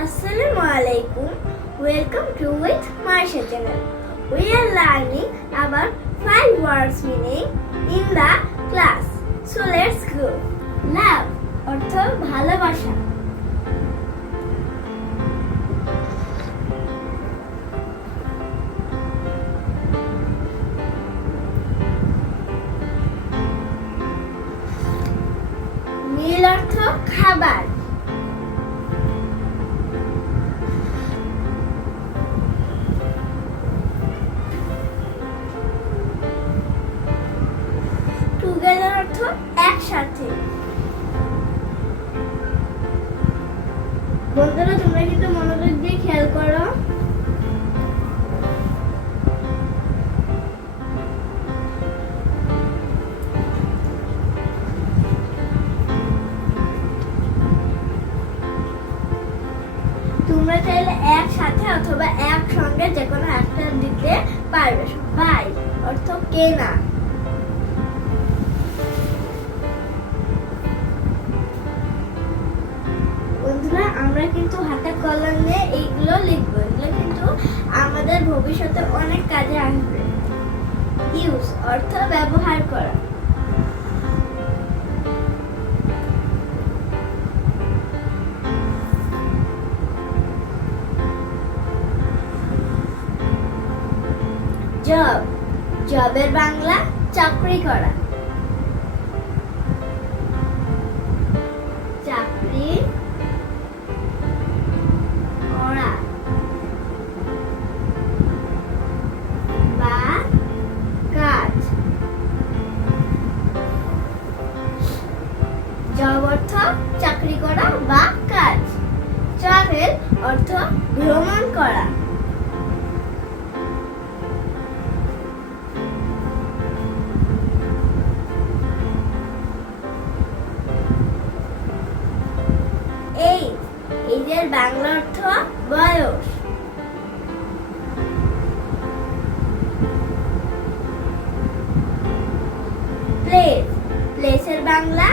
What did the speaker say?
Assalamualaikum. Welcome to with Marsha channel. We are learning about 5 words meaning in the class. So let's go. Love অর্থ ভালোবাসা। মিল অর্থ খাবার। টুগেদার অর্থ একসাথে। বন্ধুরা তোমরা কিন্তু মনোযোগ দিয়ে খেয়াল করো। তোমরা চাইলে একসাথে অথবা একসঙ্গে যে কোনো একটা দিতে পারবে। বাই অর্থ কেনা। বন্ধুরা আমরা কিন্তু হাতে কলম নিয়ে এইগুলো লিখবো। এগুলো কিন্তু আমাদের ভবিষ্যতে অনেক কাজে আসবে। ইউজ অর্থ ব্যবহার করা। জব জবের বাংলা চাকরি করা। চাকরি করা বা কাজ। জব অর্থ চাকরি করা বা কাজ। ট্রাভেল অর্থ ভ্রমণ করা। এজের বাংলা অর্থ বয়স। প্লেস প্লেসের বাংলা